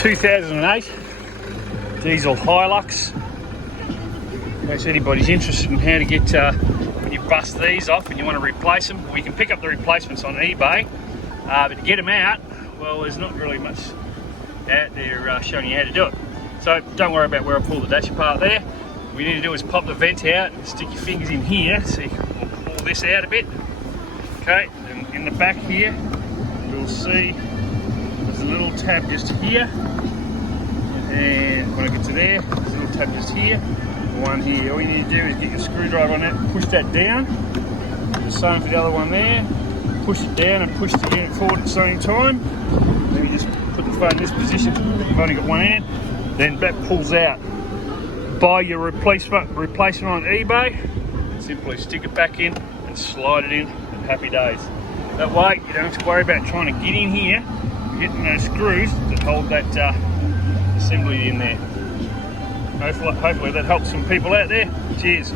2008 diesel Hilux. In case anybody's interested in how to get when you bust these off and you want to replace them, well, you can pick up the replacements on eBay, but to get them out, well, there's not really much out there showing you how to do it. So don't worry about where I pull the dash apart there. What you need to do is pop the vent out and stick your fingers in here so you can pull this out a bit. Okay, and in the back here you'll see there's a little tab just here, and when I get to there, there's a little tab just here, one here. All you need to do is get your screwdriver on that, push that down. The same for the other one there. Push it down and push the unit forward at the same time. Then you just put the phone in this position. You've only got one hand. Then that pulls out. Buy your replacement on eBay. Simply stick it back in and slide it in. And happy days. That way you don't have to worry about trying to get in here, getting those screws that hold that assembly in there. Hopefully that helps some people out there. Cheers.